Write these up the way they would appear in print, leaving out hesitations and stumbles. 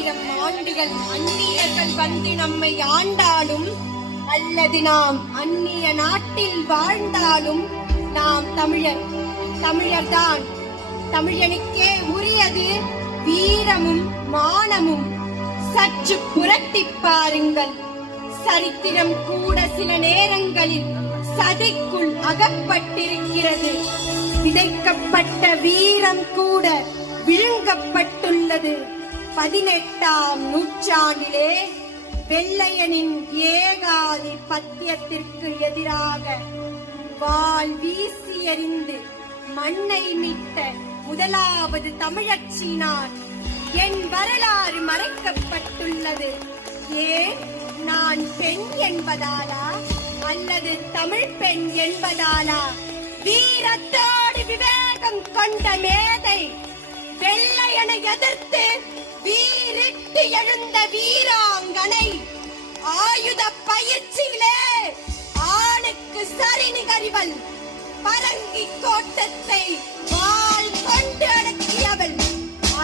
1000 ஆண்டுகள் அந்நியர்கள் வந்து நம்மை ஆண்டாலும் அல்லது நாம் அந்நிய நாட்டில் வாழ்ந்தாலும் நாம் தமிழர்தான். தமிழனுக்கே உரியது வீரமும் மானமும். சற்று புரட்டிப் பாருங்கள், சரித்திரம் கூட சில நேரங்களில் சதிக்குள் அகப்பட்டிருக்கிறது. விதைக்கப்பட்ட வீரம் கூட விழுங்கப்பட்டுள்ளது. 18ஆம் நூற்றாண்டிலே வெள்ளையனின் ஏகாதிபத்தியத்திற்கு எதிராக வாள் வீசி எறிந்து மண்ணை மீட்ட முதலாவது தமிழச்சினார். என் வரலாறு மறைக்கப்பட்டுள்ளது. ஏன்? நான் பெண் என்பதாலா அல்லது தமிழ் பெண் என்பதாலா? வீரத்தோடு விவேகம் கொண்ட மேதை, வெள்ளையனை எதிர்த்து வீரிட்டு எழுந்த வீராங்கனை, ஆயுத பயிற்சியிலே ஆணுக்கு சரி நிகரிவள், பரங்கி கோட்டத்தை வாள் கொண்டு அடக்கியவள்,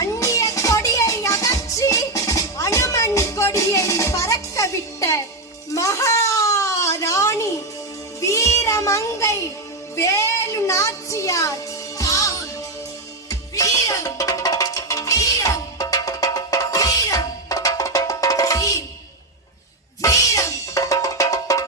அந்நிய கொடியை அகற்றி அனுமன் கொடியை பறக்கவிட்ட மகாராணி, வீரமங்கை வேலு நாச்சியார்.